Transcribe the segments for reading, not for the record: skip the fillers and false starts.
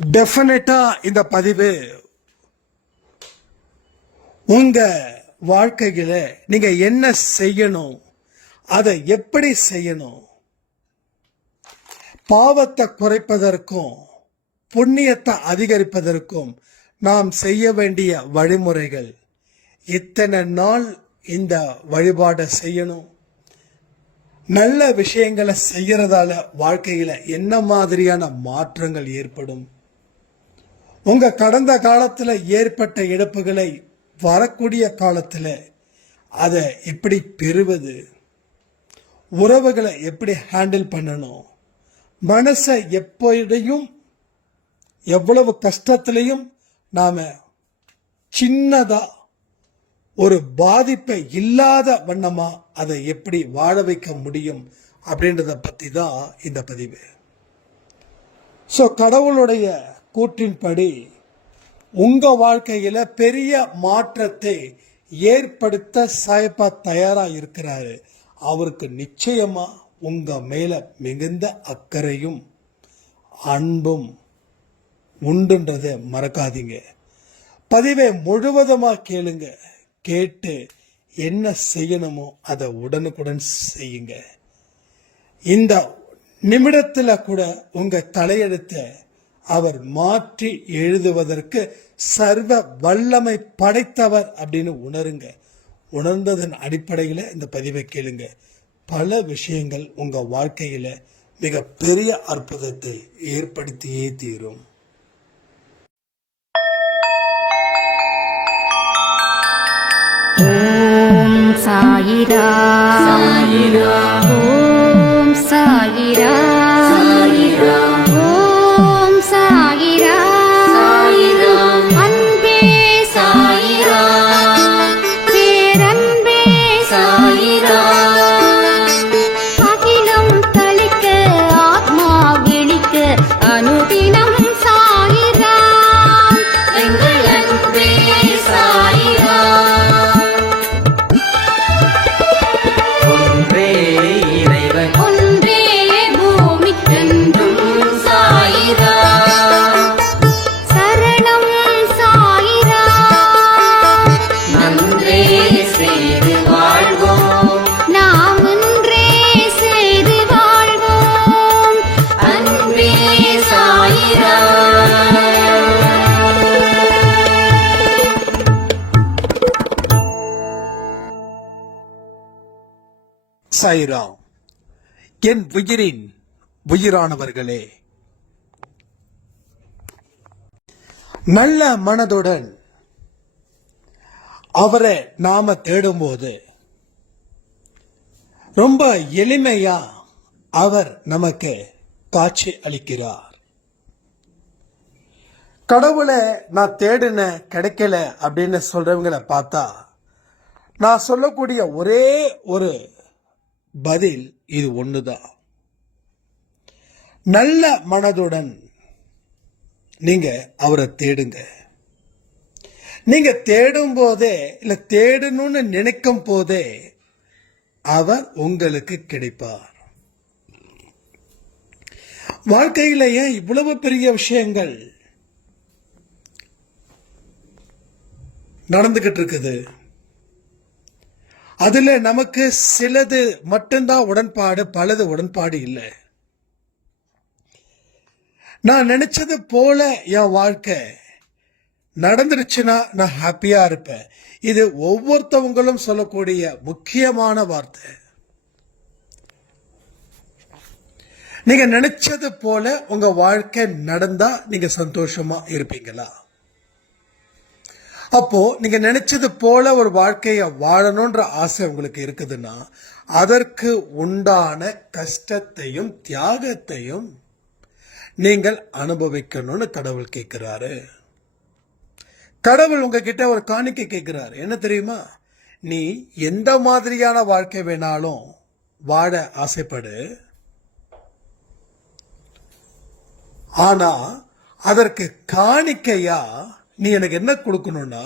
டெஃபினட்டா இந்த பதிவு உங்க வாழ்க்கையில நீங்க என்ன செய்யணும், அதை எப்படி செய்யணும், பாவத்தை குறைப்பதற்கும் புண்ணியத்தை அதிகரிப்பதற்கும் நாம் செய்ய வேண்டிய வழிமுறைகள், இத்தனை நாள் இந்த வழிபாடை செய்யணும், நல்ல விஷயங்களை செய்யறதால வாழ்க்கையில என்ன மாதிரியான மாற்றங்கள் ஏற்படும், உங்க கடந்த காலத்துல ஏற்பட்ட இழப்புகளை வரக்கூடிய காலத்துல அதை எப்படி பெறுவது, உறவுகளை எப்படி ஹேண்டில் பண்ணணும், மனசை எப்படியும் எவ்வளவு கஷ்டத்திலையும் நாம சின்னதா ஒரு பாதிப்பை இல்லாத வண்ணமா அதை எப்படி வாழ வைக்க முடியும் அப்படின்றத பத்தி தான் இந்த பதிவு. ஸோ கடவுளுடைய கூற்றின்படி உங்க வாழ்க்கையில பெரிய மாற்றத்தை ஏற்படுத்த சாயப்பா தயாரா இருக்கிறாரு. அவருக்கு நிச்சயமா உங்க மேல மிகுந்த அக்கறையும் அன்பும் உண்டுன்றதை மறக்காதீங்க. பதிவை முழுவதுமா கேளுங்க. கேட்டு என்ன செய்யணுமோ அதை உடனுக்குடன் செய்யுங்க. இந்த நிமிடத்துல கூட உங்க தலையெழுத்தை அவர் மாற்றி எழுதுவதற்கு சர்வ வல்லமை படைத்தவர் அப்படின்னு உணருங்க. உணர்ந்ததன் அடிப்படையில் இந்த பதிவை கேளுங்க. பல விஷயங்கள் உங்க வாழ்க்கையில மிக பெரிய அற்புதத்தை ஏற்படுத்தியே தீரும். ஓம் சாயிரா சாயிரா, ஓம் சாயிரா சாயிரா, ஓம் சாயிரா சாயிரா, அன்பே சாயிரா, பேரன்பே சாயிரா, அகிலம் தளிக்க ஆத்மா விழிக்க அனுதினம் சாயிரா, எங்கள் அன்பே சாயிரா. சாயிராம். என் உயிரின் உயிரானவர்களே, நல்ல மனதுடன் அவரை நாம தேடும்போது ரொம்ப எளிமையா அவர் நமக்கு காட்சி அளிக்கிறார். கடவுளை நான் தேடின கிடைக்கல அப்படின்னு சொல்றவங்களை பார்த்தா நான் சொல்லக்கூடிய ஒரே ஒரு பதில் இது ஒண்ணுதான். நல்ல மனதுடன் நீங்க அவரை தேடுங்க. நீங்க தேடும் போதே இல்ல தேடணும்னு நினைக்கும் போதே அவர் உங்களுக்கு கிடைப்பார். வாழ்க்கையில ஏன் இவ்வளவு பெரிய விஷயங்கள் நடந்துகிட்டு இருக்குது? அதுல நமக்கு சிலது மட்டும்தான் உடன்பாடு, பலது உடன்பாடு இல்லை. நான் நினைச்சது போல என் வாழ்க்கை நடந்துருச்சுன்னா நான் ஹாப்பியா இருப்பேன். இது ஒவ்வொருத்தவங்களும் சொல்லக்கூடிய முக்கியமான வார்த்தை. நீங்க நினைச்சது போல உங்க வாழ்க்கை நடந்தா நீங்க சந்தோஷமா இருப்பீங்களா? அப்போ நீங்க நினைச்சது போல ஒரு வாழ்க்கைய வாழணும்ன்ற ஆசை உங்களுக்கு இருக்குதுன்னா அதற்கு உண்டான கஷ்டத்தையும் தியாகத்தையும் நீங்கள் அனுபவிக்கணும்னு கடவுள் கேட்கிறாரு. கடவுள் உங்ககிட்ட ஒரு காணிக்கை கேட்கிறாரு. என்ன தெரியுமா? நீ எந்த மாதிரியான வாழ்க்கை வேணாலும் வாழ ஆசைப்படு, ஆனா அதற்கு காணிக்கையா நீ எனக்கு என்ன கொடுக்கணும்னா,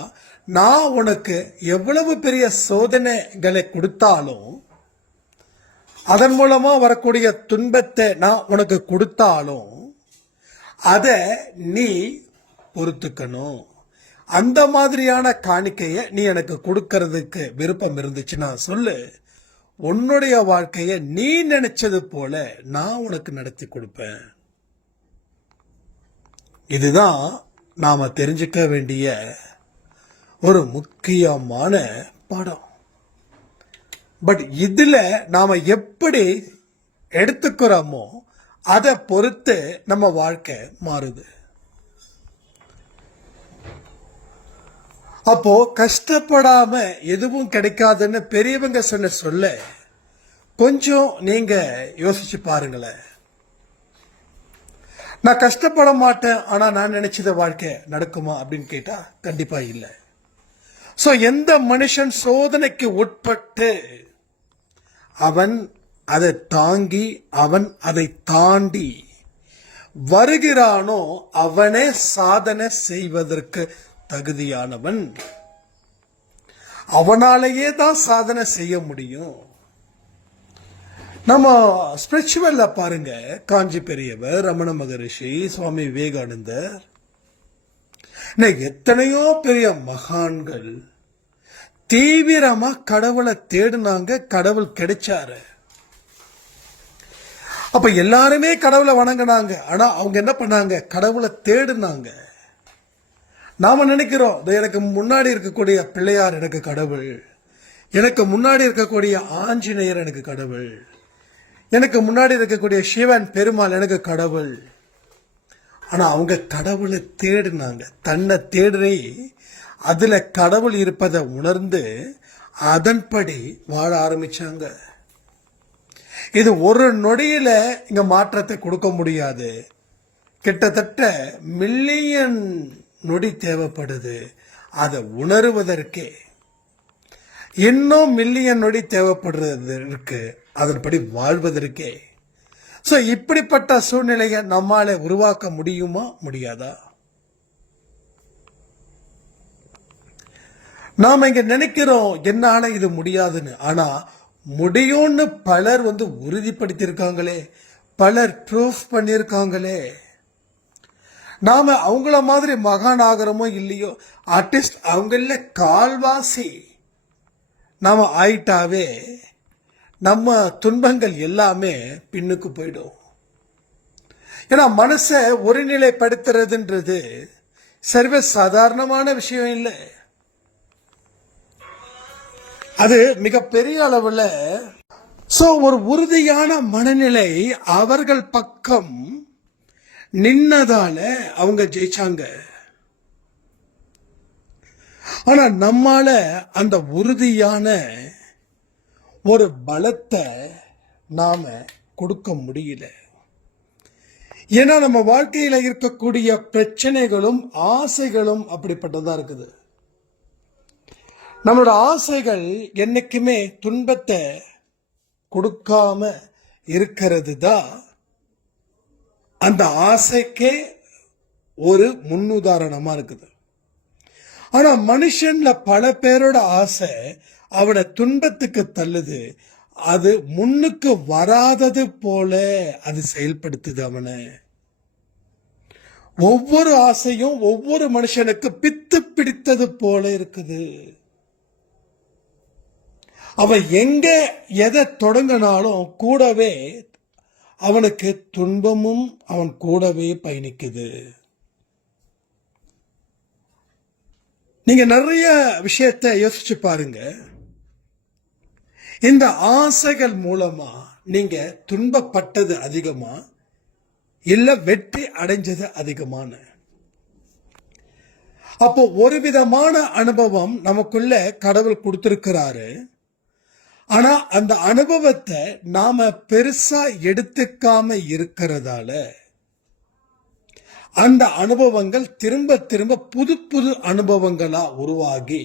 நான் உனக்கு எவ்வளவு பெரிய சோதனைகளை கொடுத்தாலும், அதன் மூலமா வரக்கூடிய துன்பத்தை நான் உனக்கு கொடுத்தாலும், அதை நீ பொறுத்துக்கணும். அந்த மாதிரியான காணிக்கையை நீ எனக்கு கொடுக்கறதுக்கு விருப்பம் இருந்துச்சுன்னா சொல்லு. உன்னுடைய வாழ்க்கையை நீ நினைச்சது போல நான் உனக்கு நடத்தி கொடுப்பேன். இதுதான் நாம தெரிஞ்சுக்க வேண்டிய ஒரு முக்கியமான பாடம். பட் இதுல நாம எப்படி எடுத்துக்கிறோமோ அதை பொறுத்து நம்ம வாழ்க்கை மாறுது. அப்போ கஷ்டப்படாம எதுவும் கிடைக்காதுன்னு பெரியவங்க சொல்ல கொஞ்சம் நீங்க யோசிச்சு பாருங்களேன். நான் கஷ்டப்பட மாட்டேன், ஆனா நான் நினைச்சத வாழ்க்கை நடக்குமா அப்படின்னு கேட்டா கண்டிப்பா இல்லை. சோ எந்த மனுஷன் சோதனைக்கு உட்பட்டு அவன் அதை தாங்கி அவன் அதை தாண்டி வருகிறானோ அவனே சாதனை செய்வதற்கு தகுதியானவன். அவனாலேயே தான் சாதனை செய்ய முடியும். நம்ம ஸ்பிரிச்சுவல்ல பாருங்க, காஞ்சி பெரியவர், ரமண மகரிஷி, சுவாமி விவேகானந்தர், எத்தனையோ பெரிய மகான்கள் தீவிரமா கடவுளை தேடினாங்க, கடவுள் கிடைச்சாரு. அப்ப எல்லாருமே கடவுளை வணங்கினாங்க. ஆனா அவங்க என்ன பண்ணாங்க? கடவுளை தேடினாங்க. நாம நினைக்கிறோம், எனக்கு முன்னாடி இருக்கக்கூடிய பிள்ளையார் எனக்கு கடவுள், எனக்கு முன்னாடி இருக்கக்கூடிய ஆஞ்சநேயர் எனக்கு கடவுள், எனக்கு முன்னாடி இருக்கக்கூடிய சிவன் பெருமாள் எனக்கு கடவுள். ஆனா அவங்க கடவுளை தேடினாங்க. தன்னை தேடி அதுல கடவுள் இருப்பதை உணர்ந்து அதன்படி வாழ ஆரம்பிச்சாங்க. இது ஒரு நொடியில இங்க மாற்றத்தை கொடுக்க முடியாது. கிட்டத்தட்ட மில்லியன் நொடி தேவைப்படுது அதை உணருவதற்கே. இன்னும் மில்லியன் நொடி தேவைப்படுறதற்கு, அதன்படி வாழ்வதற்கே. சோ இப்படிப்பட்ட சூழ்நிலையை நம்மால உருவாக்க முடியுமா, முடியாதா? நாம இங்க நினைக்கிறோம் என்னால இது முடியாதுன்னு. ஆனா முடியும்னு பலர் உறுதிப்படுத்தியிருக்காங்களே, பலர் ப்ரூஃப் பண்ணியிருக்காங்களே. நாம அவங்கள மாதிரி மகான் ஆகிறோமோ இல்லையோ, அட்லீஸ்ட் அவங்கள கால்வாசி நாம ஆயிட்டாவே நம்ம துன்பங்கள் எல்லாமே பின்னுக்கு போயிடும். ஏன்னா மனச ஒருநிலைப்படுத்துறதுன்றது சர்வ சாதாரணமான விஷயம் இல்லை. அது மிகப்பெரிய அளவுல ஒரு உறுதியான மனநிலை அவர்கள் பக்கம் நின்னதால அவங்க ஜெயிச்சாங்க. ஆனா நம்மால அந்த உறுதியான ஒரு பலத்தை நாம கொடுக்க முடியல. ஏன்னா நம்ம வாழ்க்கையில இருக்கக்கூடிய பிரச்சனைகளும் ஆசைகளும் அப்படிப்பட்டதா இருக்குது. நம்மளோட ஆசைகள் என்னைக்குமே துன்பத்தை கொடுக்காம இருக்கிறது தான் அந்த ஆசைக்கே ஒரு முன்னுதாரணமா இருக்குது. ஆனா மனுஷன்ல பல பேரோட ஆசை அவனை துன்பத்துக்கு தள்ளுது. அது முன்னுக்கு வராதது போல அது செயல்படுத்துது அவனை. ஒவ்வொரு ஆசையும் ஒவ்வொரு மனுஷனுக்கு பித்து பிடித்தது போல இருக்குது. அவன் எங்க எதை தொடங்கினாலும் கூடவே அவனுக்கு துன்பமும் அவன் கூடவே பயணிக்குது. நீங்க நிறைய விஷயத்தை யோசிச்சு பாருங்க. இந்த ஆசைகள் மூலமா நீங்க துன்பப்பட்டது அதிகமா இல்ல வெற்றி அடைஞ்சது அதிகமான? அப்போ ஒரு விதமான அனுபவம் நமக்குள்ள கடவுள் கொடுத்திருக்கிறாரு. ஆனா அந்த அனுபவத்தை நாம பெருசா எடுத்துக்காம இருக்கிறதால அந்த அனுபவங்கள் திரும்ப திரும்ப புது புது அனுபவங்களா உருவாகி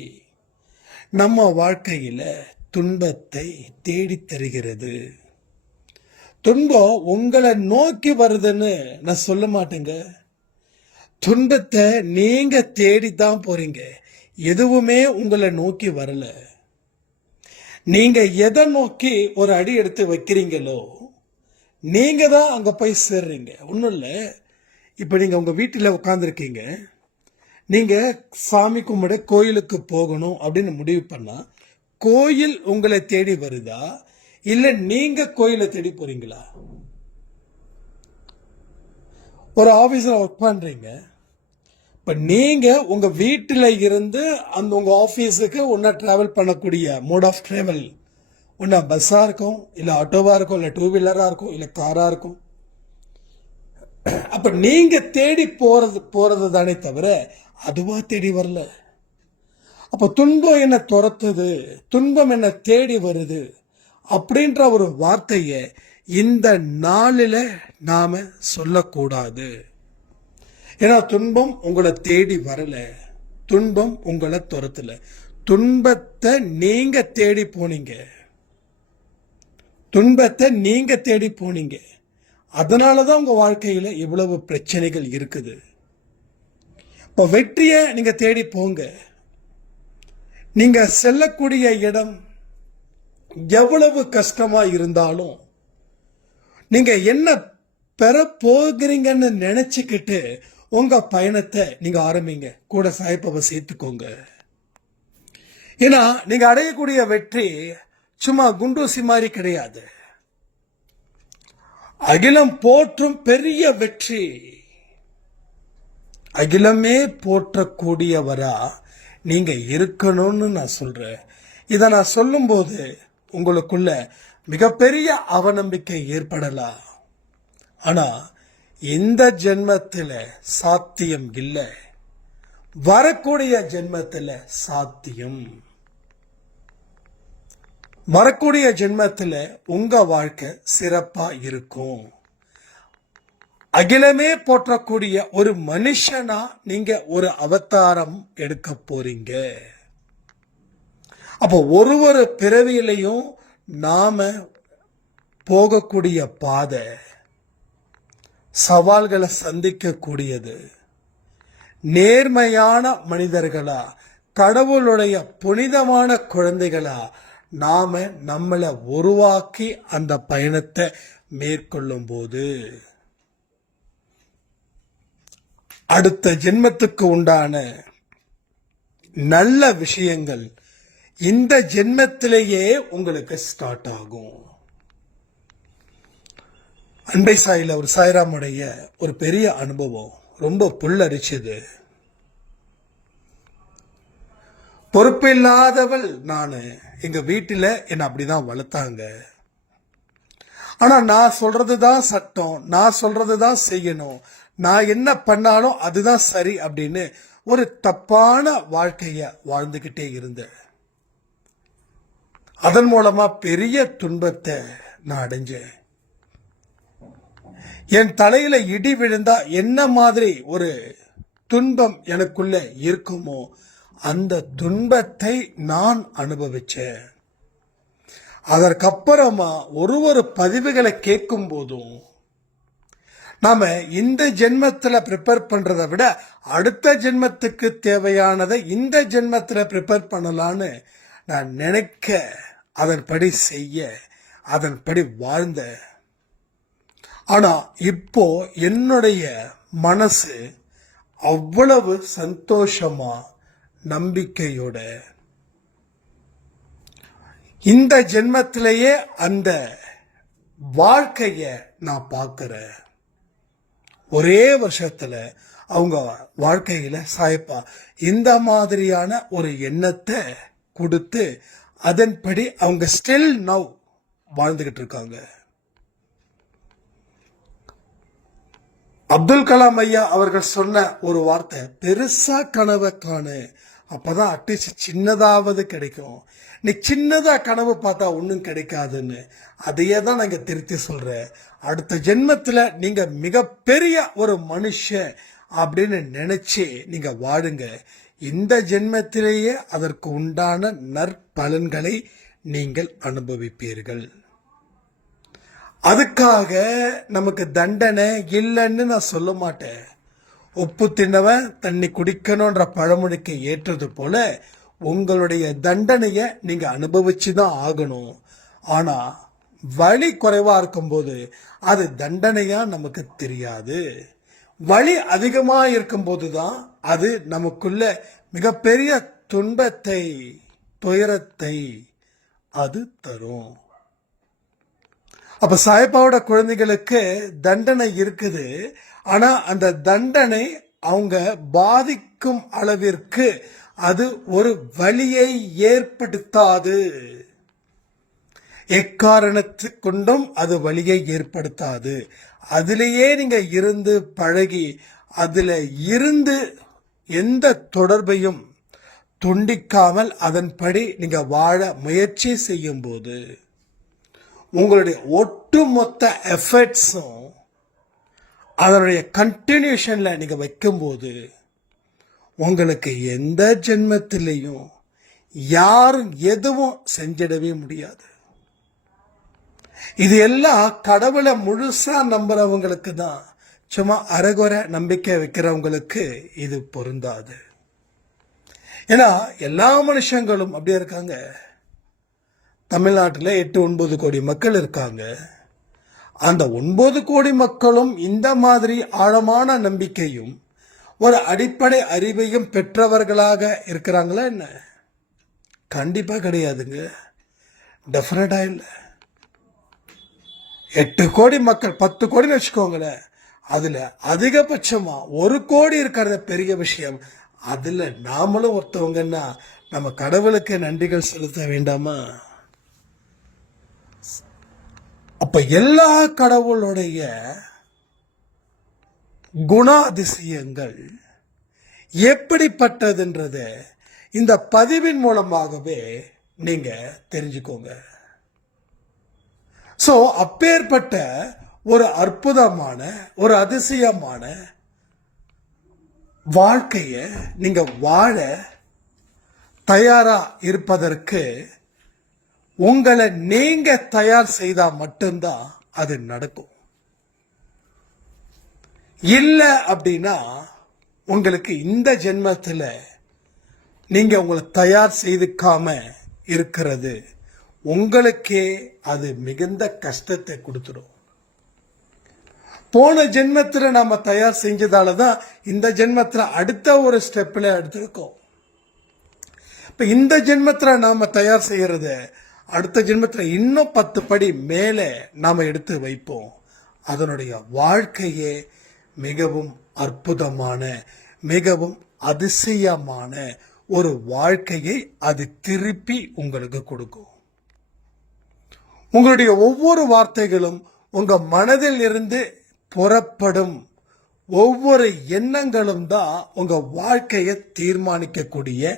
நம்ம வாழ்க்கையில துன்பத்தை தேடி தருகிறது. துன்பம் உங்களை நோக்கி வருதுன்னு நான் சொல்ல மாட்டேங்க. துன்பத்தை நீங்க தேடித்தான் போறீங்க. எதுவுமே உங்களை நோக்கி வரல. நீங்க எதை நோக்கி ஒரு அடி எடுத்து வைக்கிறீங்களோ நீங்க தான் அங்க போய் சேர்றீங்க. ஒண்ணும் இல்ல, இப்போ நீங்க உங்க வீட்டில் உட்காந்துருக்கீங்க, நீங்க சாமி கும்பிட கோயிலுக்கு போகணும் அப்படின்னு முடிவு பண்ணா கோயில் உங்களை தேடி வருதா இல்ல நீங்க கோயிலை தேடி போறீங்களா? ஒரு ஆபீஸ்ல ஒர்க் பண்றீங்க, இப்ப நீங்க உங்க வீட்டில இருந்து அந்த உங்க ஆபீஸுக்கு ஒன்னா டிராவல் பண்ணக்கூடிய மோட் ஆஃப் டிராவல் ஒன்னா பஸ்ஸா இருக்கும், இல்ல ஆட்டோவா இருக்கும், இல்ல டூ வீலரா இருக்கும், இல்ல காரா இருக்கும். அப்ப நீங்க தேடி போறது தானே தவிர அதுவா தேடி வரல. அப்ப துன்பம் என்ன துரத்துது, துன்பம் என்ன தேடி வருது அப்படின்ற ஒரு வார்த்தைய இந்த நாளில நாம சொல்லக்கூடாது. ஏன்னா துன்பம் உங்களை தேடி வரல, துன்பம் உங்களை துரத்தல, துன்பத்தை நீங்க தேடி போனீங்க, துன்பத்தை நீங்க தேடி போனீங்க. அதனாலதான் உங்க வாழ்க்கையில இவ்வளவு பிரச்சனைகள் இருக்குது. இப்ப வெற்றிய நீங்க தேடி போங்க. நீங்க செல்லக்கூடிய இடம் எவ்வளவு கஷ்டமா இருந்தாலும் நீங்க என்ன பெற போகிறீங்கன்னு நினைச்சுக்கிட்டு உங்க பயணத்தை நீங்க ஆரம்பிங்க. கூட சாய்ப்பாவை சேர்த்துக்கோங்க. ஏன்னா நீங்க அடையக்கூடிய வெற்றி சும்மா குண்டூசி மாதிரி கிடையாது. அகிலம் போற்றும் பெரிய வெற்றி. அகிலமே போற்றக்கூடியவரா நீங்க இருக்கணும்னு நான் சொல்றேன். இதை நான் சொல்லும்போது உங்களுக்குள்ள மிகப்பெரிய அவநம்பிக்கை ஏற்படலாம். ஆனா இந்த ஜென்மத்தில் சாத்தியம் இல்லை, வரக்கூடிய ஜென்மத்தில் சாத்தியம். வரக்கூடிய ஜென்மத்தில் உங்க வாழ்க்கை சிறப்பா இருக்கும். அகிலமே போற்றக்கூடிய ஒரு மனுஷனா நீங்க ஒரு அவதாரம் எடுக்க போறீங்க. அப்போ ஒரு பிறவியிலையும் நாம போகக்கூடிய பாதை சவால்களை சந்திக்க கூடியது. நேர்மையான மனிதர்களா, கடவுளுடைய புனிதமான குழந்தைகளா நாம நம்மளை உருவாக்கி அந்த பயணத்தை மேற்கொள்ளும் போது அடுத்த ஜென்மத்துக்கு உண்டான நல்ல விஷயங்கள் இந்த ஜென்மத்திலேயே உங்களுக்கு ஸ்டார்ட் ஆகும். அன்பை சாயில ஒரு சாய்ராமுடைய ஒரு பெரிய அனுபவம் ரொம்ப புல்லரிச்சது. பொறுப்பில்லாதவள் நானு, எங்க வீட்டில என்ன அப்படிதான் வளர்த்தாங்க. ஆனா நான் சொல்றதுதான் சட்டம், நான் சொல்றதுதான் செய்யணும், நான் என்ன பண்ணாலும் அதுதான் சரி அப்படின்னு ஒரு தப்பான வாழ்க்கைய வாழ்ந்துகிட்டே இருந்தேன். அதன் மூலமா பெரிய துன்பத்தை நான் அடைஞ்சேன். என் தலையில இடி விழுந்தா என்ன மாதிரி ஒரு துன்பம் எனக்குள்ள இருக்குமோ அந்த துன்பத்தை நான் அனுபவிச்சேன். அதற்கப்புறமா ஒரு பதிவுகளை கேட்கும் போதும் நாம இந்த ஜென்மத்துல ப்ரிப்பேர் பண்றதை விட அடுத்த ஜென்மத்துக்கு தேவையானதை இந்த ஜென்மத்துல ப்ரிப்பேர் பண்ணலான்னு நான் நினைக்க, அதன்படி செய்ய, அதன்படி வாழ்ந்த. ஆனா இப்போ என்னுடைய மனசு அவ்வளவு சந்தோஷமா நம்பிக்கையோட இந்த ஜென்மத்திலேயே அந்த வாழ்க்கைய நான் பார்க்கிறேன். ஒரே வருஷத்துல அவங்க வாழ்க்கையில சாய்ப்பா இந்த மாதிரியான ஒரு எண்ணத்தை கொடுத்து அதன்படி அவங்க ஸ்டில் நவ் வாழ்ந்துகிட்டு இருக்காங்க. அப்துல் கலாம் ஐயா அவர்கள் சொன்ன ஒரு வார்த்தை, பெருசா கனவை காணு, அப்பதான் அட்லீஸ்ட் சின்னதாவது கிடைக்கும். நீ சின்னதா கனவு பார்த்தா ஒன்றும் கிடைக்காதுன்னு. அதையே தான் நாங்க திருத்தி சொல்றேன். அடுத்த ஜென்மத்துல நீங்க மிகப்பெரிய ஒரு மனுஷன் அப்படின்னு நினைச்சு நீங்க வாழுங்க. இந்த ஜென்மத்திலேயே அதற்கு உண்டான நற்பலன்களை நீங்கள் அனுபவிப்பீர்கள். அதுக்காக நமக்கு தண்டனை இல்லைன்னு நான் சொல்ல மாட்டேன். உப்பு தின்னவன் தண்ணி குடிக்கணும்ன்ற பழமொழிக்கு ஏற்றது போல உங்களுடைய தண்டனையை நீங்க அனுபவிச்சுதான் ஆகணும். ஆனா வலி குறைவா இருக்கும்போது அது தண்டனையா நமக்கு தெரியாது. வலி அதிகமா இருக்கும்போது தான் அது நமக்குள்ள மிகப்பெரிய துன்பத்தை, துயரத்தை அது தரும். அப்ப சாய்பாவோட குழந்தைகளுக்கு தண்டனை இருக்குது. ஆனா அந்த தண்டனை அவங்க பாதிக்கும் அளவிற்கு அது ஒரு வலியை ஏற்படுத்தாது. எக்காரணத்து கொண்டும் அது வலியை ஏற்படுத்தாது. அதிலேயே நீங்க இருந்து பழகி அதுல இருந்து எந்த தொடர்பையும் துண்டிக்காமல் அதன்படி நீங்க வாழ முயற்சி செய்யும் போது உங்களுடைய ஒட்டுமொத்த எஃபர்ட்ஸும் அதனுடைய கண்டினியூஷன்ல நீங்க வைக்கும்போது உங்களுக்கு எந்த ஜென்மத்திலையும் யாரும் எதுவும் செஞ்சிடவே முடியாது. இது எல்லாம் கடவுளை முழுசா நம்புறவங்களுக்கு தான். சும்மா அரைகுறை நம்பிக்கை வைக்கிறவங்களுக்கு இது பொருந்தாது. ஏன்னா எல்லா மனுஷங்களும் அப்படியே இருக்காங்க. தமிழ்நாட்டில் 8-9 கோடி மக்கள் இருக்காங்க. அந்த 9 கோடி மக்களும் இந்த மாதிரி ஆழமான நம்பிக்கையும் ஒரு அடிப்படை அறிவையும் பெற்றவர்களாக இருக்கிறாங்களா என்ன? கண்டிப்பா கிடையாதுங்க. டெஃபினட்டா இல்லை. 8 கோடி மக்கள், 10 கோடின்னு வச்சுக்கோங்களேன். அதுல அதிகபட்சமா 1 கோடி இருக்கிறத பெரிய விஷயம். அதுல நாமளும் ஒருத்தவங்கன்னா நம்ம கடவுளுக்கு நன்றிகள் செலுத்த வேண்டாமா? அப்ப எல்லா கடவுளுடைய குணாதிசயங்கள் எப்படிப்பட்டதுன்றத இந்த பதிவின் மூலமாகவே நீங்க தெரிஞ்சுக்கோங்க. சோ அப்பேற்பட்ட ஒரு அற்புதமான, ஒரு அதிசயமான வாழ்க்கைய நீங்க வாழ தயாரா இருப்பதற்கு உங்களை நீங்க தயார் செய்தா மட்டும்தான் அது நடக்கும். இல்ல அப்படின்னா உங்களுக்கு இந்த ஜென்மத்துல நீங்க உங்களை தயார் செய்துக்காம இருக்கிறது உங்களுக்கே அது மிகுந்த கஷ்டத்தை கொடுத்துடும். போன ஜென்மத்துல நாம தயார் செஞ்சதாலதான் இந்த ஜென்மத்துல அடுத்த ஒரு ஸ்டெப்ல எடுத்திருக்கோம். இப்ப இந்த ஜென்மத்துல நாம தயார் செய்யறது அடுத்த ஜென்மத்துல இன்னும் 10 படி மேலே நாம எடுத்து வைப்போம். அதனுடைய வாழ்க்கையே மிகவும் அற்புதமான, மிகவும் அதிசயமான ஒரு வாழ்க்கையை அது திருப்பி உங்களுக்கு கொடுக்கும். உங்களுடைய ஒவ்வொரு வார்த்தைகளும் உங்க மனதில் இருந்து புறப்படும் ஒவ்வொரு எண்ணங்களும் தான் உங்க வாழ்க்கையை தீர்மானிக்கக்கூடிய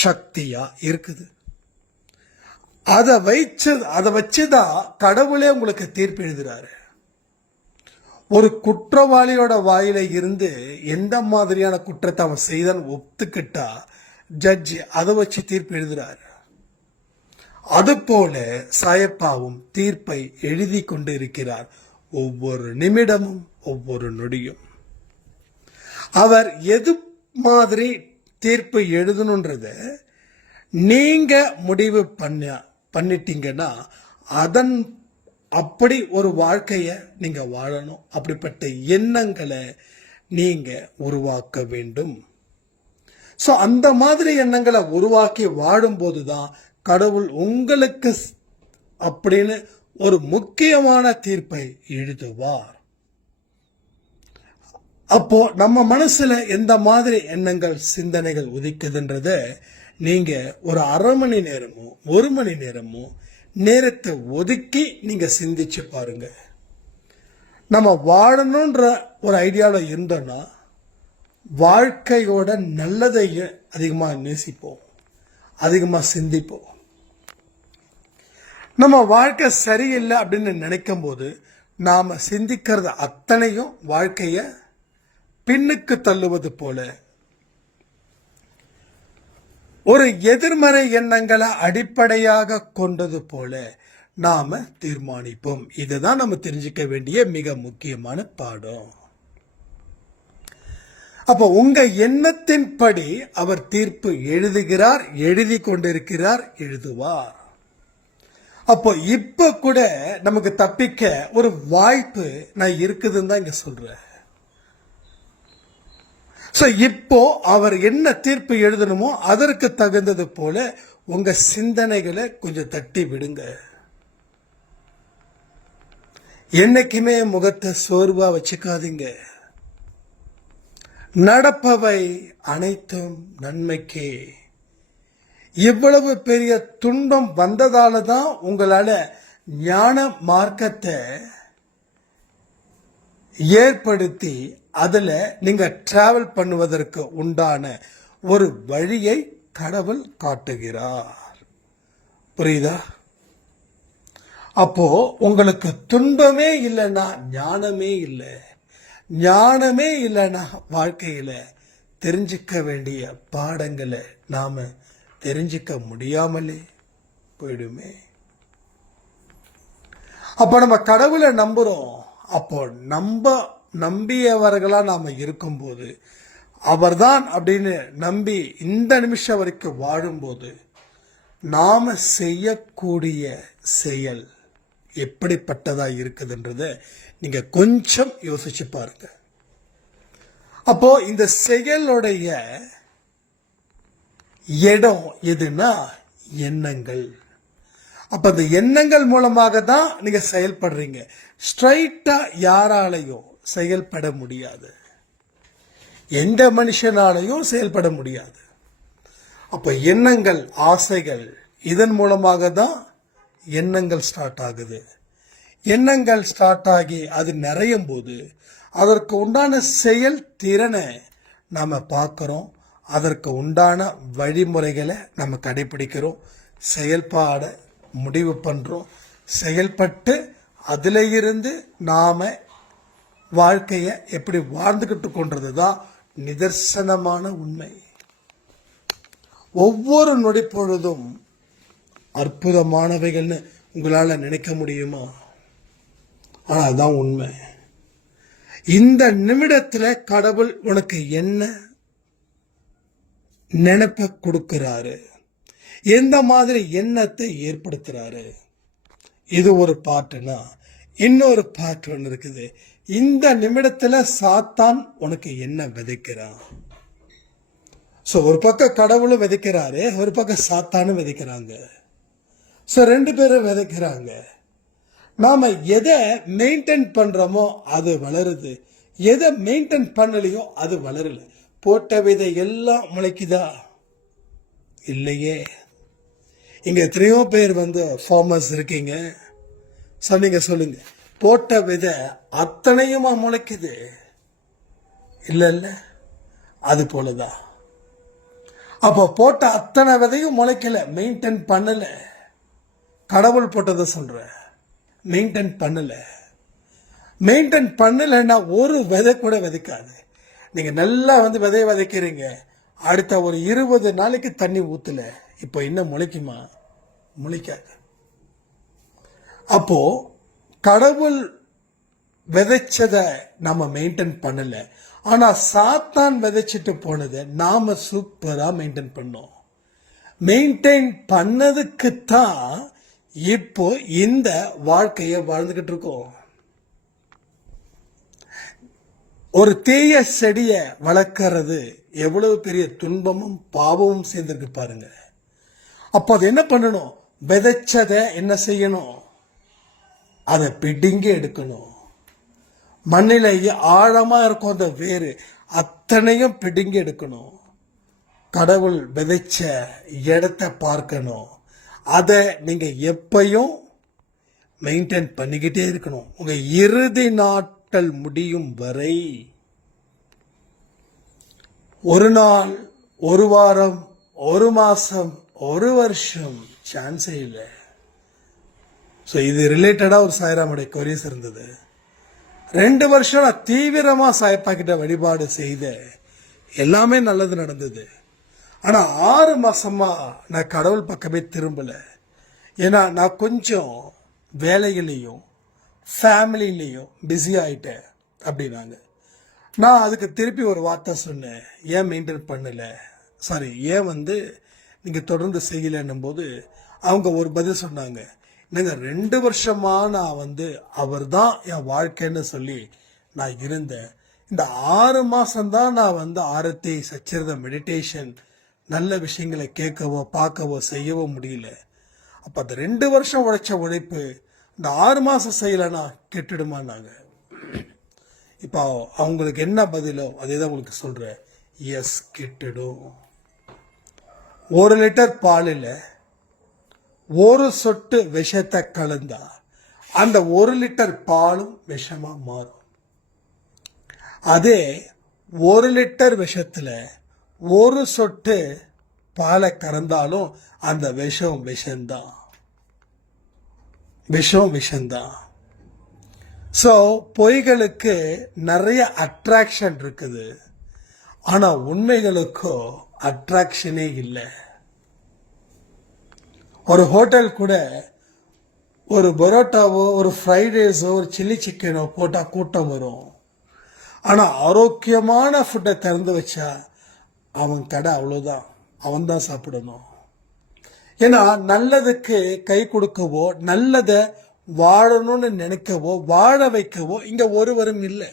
சக்தியா இருக்குது. அதை வச்சுதான் கடவுளே உங்களுக்கு தீர்ப்பு எழுதுறாரு. ஒரு குற்றவாளியோட வாயில இருந்து எந்த மாதிரியான குற்றத்தை அவன் செய்தான் ஒத்துக்கிட்டா ஜட்ஜி அதை வச்சு தீர்ப்பு எழுதுறாரு. அதுபோல சாயப்பாவும் தீர்ப்பை எழுதி கொண்டு இருக்கிறார். ஒவ்வொரு நிமிடமும், ஒவ்வொரு நொடியும் அவர் எது மாதிரி தீர்ப்பு எழுதணுன்றத நீங்க முடிவு பண்ணிட்டீங்கன்னா அதன் அப்படி ஒரு வாழ்க்கைய நீங்க வாழணும். அப்படிப்பட்ட எண்ணங்களை நீங்க உருவாக்க வேண்டும். சோ அந்த மாதிரி எண்ணங்களை உருவாக்கி வாழும்போதுதான் கடவுள் உங்களுக்கு அப்படின்னு ஒரு முக்கியமான தீர்ப்பை எழுதுவார். அப்போ நம்ம மனசுல எந்த மாதிரி எண்ணங்கள், சிந்தனைகள் உதிக்குதுன்றத நீங்க ஒரு அரை மணி நேரமோ 1 மணி நேரமோ நேரத்தை ஒதுக்கி நீங்க சிந்திச்சு பாருங்க. நம்ம வாழணுன்ற ஒரு ஐடியால இருந்தோம்னா வாழ்க்கையோட நல்லதை அதிகமா நேசிப்போம், அதிகமா சிந்திப்போம். நம்ம வாழ்க்கை சரியில்லை அப்படின்னு நினைக்கும் போது நாம சிந்திக்கிறது அத்தனையும் வாழ்க்கைய பின்னுக்கு தள்ளுவது போல, ஒரு எதிர்மறை எண்ணங்களை அடிப்படையாக கொண்டது போல நாம தீர்மானிப்போம். இதுதான் நம்ம தெரிஞ்சுக்க வேண்டிய மிக முக்கியமான பாடம். அப்போ உங்க எண்ணத்தின்படி அவர் தீர்ப்பு எழுதுகிறார், எழுதி கொண்டிருக்கிறார், எழுதுவார். அப்போ இப்ப கூட நமக்கு தப்பிக்க ஒரு வாய்ப்பு நான் இருக்குதுன்னு தான் இங்க சொல்றேன். சோ இப்போ அவர் என்ன தீர்ப்பு எழுதணுமோ அதற்கு தகுந்தது போல உங்க சிந்தனைகளை கொஞ்சம் தட்டி விடுங்க. என்னைக்குமே முகத்தை சோர்வா வச்சுக்காதீங்க. நடப்பவை அனைத்தும் நன்மைக்கே. இவ்வளவு பெரிய துன்பம் வந்ததால தான் உங்களால ஞான மார்க்கத்தை ஏற்படுத்தி அதுல நீங்க டிராவல் பண்ணுவதற்கு உண்டான ஒரு வழியை கடவுள் காட்டுகிறார். புரியுதா? அப்போ உங்களுக்கு துன்பமே இல்லைன்னா ஞானமே இல்லை. ஞானமே இல்லைன்னா வாழ்க்கையில தெரிஞ்சுக்க வேண்டிய பாடங்களை நாம தெரிஞ்சுக்க முடியாமலே போயிடுமே. அப்ப நம்ம கடவுளை நம்புறோம். அப்போ நம்பியவர்களா நாம இருக்கும்போது, அவர்தான் அப்படின்னு நம்பி இந்த நிமிஷம் வரைக்கும் வாழும்போது, நாம செய்யக்கூடிய செயல் எப்படிப்பட்டதா இருக்குதுன்றத நீங்க கொஞ்சம் யோசிச்சு பாருங்க. அப்போ இந்த செயலுடைய இடம் எதுனா எண்ணங்கள். அப்ப அந்த எண்ணங்கள் மூலமாக தான் நீங்க செயல்படுறீங்க. ஸ்ட்ரைட்டா யாராலையும் செயல்பட முடியாது, எந்த மனுஷனாலையும் செயல்பட முடியாது. அப்ப எண்ணங்கள், ஆசைகள், இதன் மூலமாக தான் எண்ணங்கள் ஸ்டார்ட் ஆகுது. எண்ணங்கள் ஸ்டார்ட் ஆகி அது நிறையும் போது அதற்கு உண்டான செயல் திறனை நாம பார்க்கிறோம். அதற்கு உண்டான வழிமுறைகளை நம்ம கடைபிடிக்கிறோம். செயல்பாட முடிவு பண்றோம். செயல்பட்டு அதுல இருந்து நாம வாழ்க்கைய எப்படி வாழ்ந்துகிட்டு கொண்டது தான் நிதர்சனமான உண்மை. ஒவ்வொரு நொடி பொழுதும் அற்புதமானவைகள்னு உங்களால நினைக்க முடியுமா? ஆனா அதுதான் உண்மை. இந்த நிமிடத்துல கடவுள் உனக்கு என்ன நினைப்ப கொடுக்கிறாரு, எந்த மாதிரி எண்ணத்தை ஏற்படுத்துறாரு, இது ஒரு பாட்டுனா இன்னொரு பாட்டு ஒன்று இருக்குது. இந்த நிமிடத்துல சாத்தான் உனக்கு என்ன விதைக்கிறான். சோ ஒரு பக்கம் கடவுளும் விதைக்கிறாரு, ஒரு பக்கம் சாத்தானும் விதைக்கிறாங்க. சோ ரெண்டு பேரும் விதைக்கிறாங்க. நாம எதை மெயின்டைன் பண்றோமோ அது வளருது, எதை மெயின்டைன் பண்ணலையோ அது வளரல. போட்ட விதை எல்லாம் முளைக்குதா? இல்லையே. இங்க எத்தனையோ பேர் ஃபார்மர்ஸ் இருக்கீங்க. சொன்னீங்க, சொல்லுங்க, போட்ட விதை அத்தனையுமா முளைக்குது? இல்ல. அது போலதான். அப்ப போட்ட அத்தனை விதையும் முளைக்கல, மெயின்டைன் பண்ணல. கடவுள் போட்டதை சொல்ற, மெயின்டைன் பண்ணல. மெயின்டைன் பண்ணலைன்னா ஒரு விதை கூட விதைக்காது. நீங்க நல்லா விதைய விதைக்கிறீங்க, அடுத்த ஒரு 20 நாளைக்கு தண்ணி ஊத்தல, இப்ப என்ன முளைக்குமா? முளைக்காது. அப்போ கடவுள் விதைச்சத நம்ம மெயின்டைன் பண்ணல, ஆனா சாத்தான் விதைச்சிட்டு போனதை நாம சூப்பரா மெயின்டைன் பண்ணோம். மெயின்டைன் பண்ணதுக்குத்தான் இப்போ இந்த வாழ்க்கைய வாழ்ந்துகிட்டு இருக்கோம். ஒரு தேய செடிய வளர்க்கறது எவ்வளவு பெரிய துன்பமும் பாவமும் சேர்ந்திருக்கு பாருங்க. அப்போ அது என்ன பண்ணணும்? விதைச்சத என்ன செய்யணும்? அதை பிடுங்கி எடுக்கணும். மண்ணிலேயே ஆழமா இருக்கும் அந்த வேறு, அத்தனையும் பிடுங்கி எடுக்கணும். கடவுள் விதைச்ச இடத்தை பார்க்கணும். அதை நீங்க எப்பயும் மெயின்டைன் பண்ணிக்கிட்டே இருக்கணும், உங்க இறுதி நாட்கள் முடியும் வரை. ஒரு நாள், ஒரு வாரம், ஒரு மாசம், ஒரு வருஷம் சான்ஸே இல்லை. ஸோ இது ரிலேட்டடா ஒரு சாய்ராமுடைய கொரியஸ் இருந்தது. 2 வருஷம் நான் தீவிரமா சாயப்பா கிட்ட வழிபாடு செய்த, எல்லாமே நல்லது நடந்தது. ஆனா 6 மாசமா நான் கடவுள் பக்கமே திரும்பல. ஏன்னா நான் கொஞ்சம் வேலையிலையும் ஃபேமிலிலையும் பிஸி ஆயிட்டேன் அப்படின்னாங்க. நான் அதுக்கு திருப்பி ஒரு வார்த்தை சொன்னேன், ஏன் மெயின்டைன் பண்ணல, சாரி ஏன் நீங்க தொடர்ந்து செய்யலன்னும் போது அவங்க ஒரு பதில் சொன்னாங்க, என்னங்க 2 வருஷமா நான் அவர் தான் என் வாழ்க்கைன்னு சொல்லி நான் இருந்தேன், இந்த 6 மாசம்தான் நான் வந்து ஆரத்தி சச்சரித மெடிடேஷன் நல்ல விஷயங்களை கேட்கவோ பார்க்கவோ செய்யவோ முடியல. அப்போ அந்த 2 வருஷம் உழைச்ச உழைப்பு இந்த 6 மாசம் செய்யலைன்னா கெட்டுடுமான்னாங்க. இப்போ அவங்களுக்கு என்ன பதிலோ அதே தான் உங்களுக்கு சொல்கிறேன். எஸ், கெட்டுடும். 1 லிட்டர் பாலில் 1 சொட்டு விஷத்தை கலந்தா அந்த 1 லிட்டர் பாலும் விஷமா மாறும். அதே 1 லிட்டர் விஷத்துல 1 சொட்டு பாலை கறந்தாலும் அந்த விஷம்தான். விஷம்தான். ஸோ பொய்களுக்கு நிறைய அட்ராக்ஷன் இருக்குது, ஆனா உண்மைகளுக்கோ அட்ராக்ஷனே இல்லை. ஒரு ஹோட்டல் கூட ஒரு பரோட்டாவோ ஒரு ஃப்ரைட் ரைஸோ ஒரு சில்லி சிக்கனோ போட்டால் கூட்டம் வரும். ஆனால் ஆரோக்கியமான ஃபுட்டை திறந்து வச்சா அவன் கடை அவ்வளோதான், அவன் தான் சாப்பிடணும். ஏன்னா நல்லதுக்கு கை கொடுக்கவோ நல்லதை வாழணும்னு நினைக்கவோ வாழ வைக்கவோ இங்க ஒருவரும் இல்லை.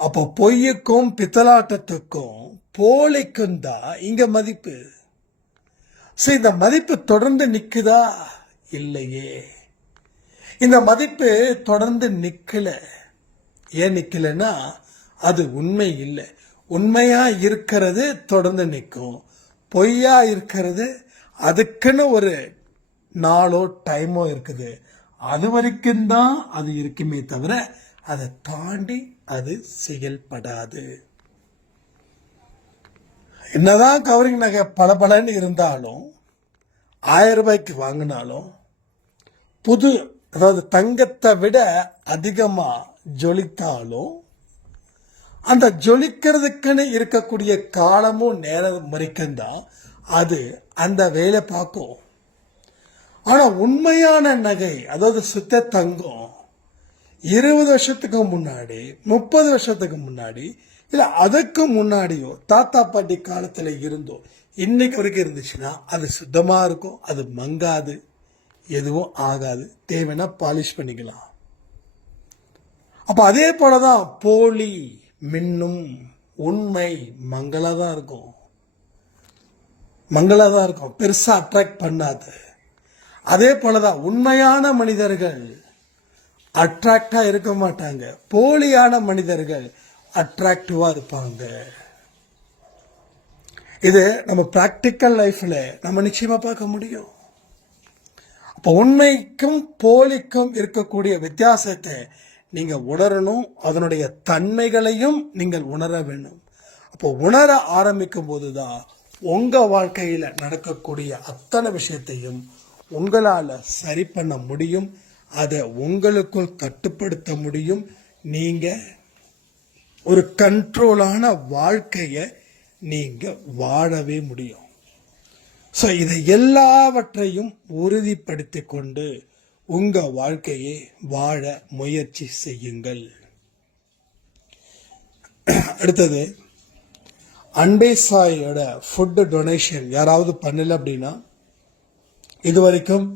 அப்போ பொய்யுக்கும் பித்தலாட்டத்துக்கும் போலிக்கும் தான் இங்க மதிப்பு. இந்த மதிப்பு தொடர்ந்து நிக்குதா? இல்லையே. இந்த மதிப்பு தொடர்ந்து நிக்கல. ஏன் நிக்கலன்னா அது உண்மை இல்லை. உண்மையா இருக்கிறது தொடர்ந்து நிற்கும், பொய்யா இருக்கிறது அதுக்குன்னு ஒரு நாளோ டைமோ இருக்குது. அது வரைக்கும் தான் அது இருக்குமே தவிர அதை தாண்டி அது செயல்படாது. என்னதான் கவரிங் நகை பளபளன்னு இருந்தாலும் 1000 ரூபாய்க்கு வாங்கினாலும் அதாவது தங்கத்தை விட அதிகமா ஜொலித்தாலும் அந்த ஜொலிக்கிறதுக்குன்னு இருக்கக்கூடிய காலமும் நேரம் வரைக்கும் தான் அது அந்த வேலை பார்க்கும். ஆனா உண்மையான நகை, அதாவது சுத்த தங்கம் 20 வருஷத்துக்கு முன்னாடி 30 வருஷத்துக்கு முன்னாடி இல்ல அதுக்கு முன்னாடியோ தாத்தா பாட்டி காலத்துல இருந்தோ இன்னைக்கு வரைக்கும் இருந்துச்சுன்னா அது சுத்தமா இருக்கும், அது மங்காது, எதுவும் ஆகாது. தேவைன்னா பாலிஷ் பண்ணிக்கலாம். அப்ப அதே போலதான் போலி மின்னும், உண்மை மங்களாதான் இருக்கும், பெருசா அட்ராக்ட் பண்ணாது. அதே போலதான் உண்மையான மனிதர்கள் அட்ராக்டா இருக்க மாட்டாங்க, போலியான மனிதர்கள் அட்ராக்டிவா இருப்பாங்க. இது நம்ம பிராக்டிக்கல் லைஃப்ல நம்ம நிச்சயமா பார்க்க முடியும். அப்போ உண்மைக்கும் போலிக்கும் இருக்கக்கூடிய வித்தியாசத்தை நீங்க உணரணும், அதனுடைய தன்மைகளையும் நீங்கள் உணர வேண்டும். அப்போ உணர ஆரம்பிக்கும் போதுதான் உங்க வாழ்க்கையில நடக்கக்கூடிய அத்தனை விஷயத்தையும் உங்களால சரி பண்ண முடியும், அதை உங்களுக்குள் கட்டுப்படுத்த முடியும். நீங்க ஒரு கண்ட்ரோலான வாழ்க்கைய நீங்க வாழவே முடியும். ஸோ இதை எல்லாவற்றையும் உறுதிப்படுத்தி கொண்டு உங்க வாழ்க்கையை வாழ முயற்சி செய்யுங்கள். அடுத்தது, அன்பே சாயோட ஃபுட் டொனேஷன் யாராவது பண்ணல அப்படின்னா, இது வரைக்கும்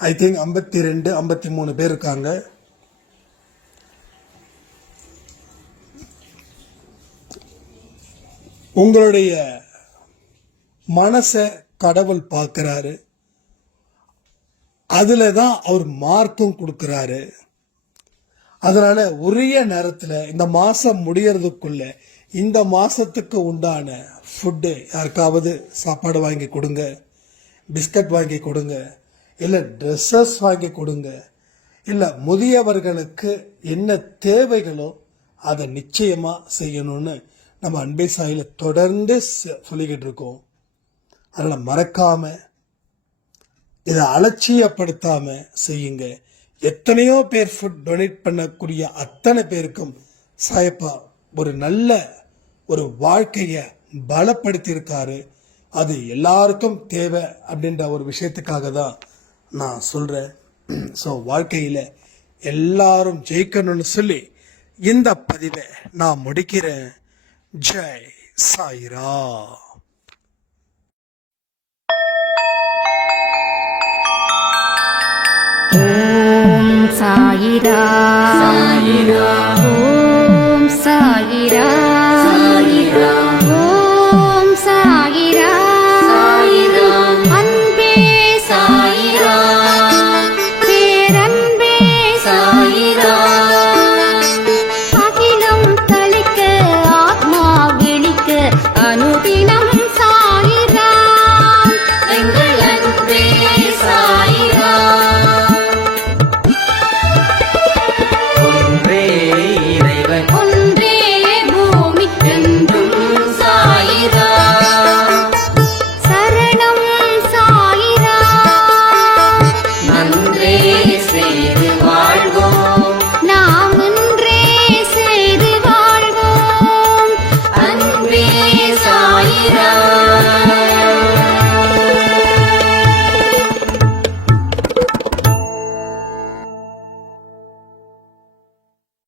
ஐ திங்க் 52 53 பேர் இருக்காங்க. உங்களுடைய மனசை கடவுள் பார்க்கிறாரு, அதுல தான் அவர் மார்க்கும் கொடுக்கிறாரு. அதனால உரிய நேரத்துல இந்த மாசம் முடியறதுக்குள்ள இந்த மாசத்துக்கு உண்டான ஃபுட்டு யாருக்காவது சாப்பாடு வாங்கி கொடுங்க, பிஸ்கட் வாங்கி கொடுங்க, இல்லை ட்ரெஸ்ஸஸ் வாங்கி கொடுங்க, இல்லை முதியவர்களுக்கு என்ன தேவைகளோ அதை நிச்சயமா செய்யணும்னு நம்ம அன்பே சாயில தொடர்ந்து சொல்லிக்கிட்டு இருக்கோம். அதனால மறக்காம இதை அலட்சியப்படுத்தாம செய்யுங்க. எத்தனையோ பேர் ஃபுட் டொனேட் பண்ணக்கூடிய அத்தனை பேருக்கும் சாயப்பா ஒரு நல்ல ஒரு வாழ்க்கைய பலப்படுத்தி இருக்காரு. அது எல்லாருக்கும் தேவை அப்படின்ற ஒரு விஷயத்துக்காக தான் நான் சொல்றேன். ஸோ வாழ்க்கையில எல்லாரும் ஜெயிக்கணும்னு சொல்லி இந்த பதிவை நான் முடிக்கிறேன். ஜெய் சாய்ரா. ஓம் சாயிரா சாயிரா ஓம் சாயிரா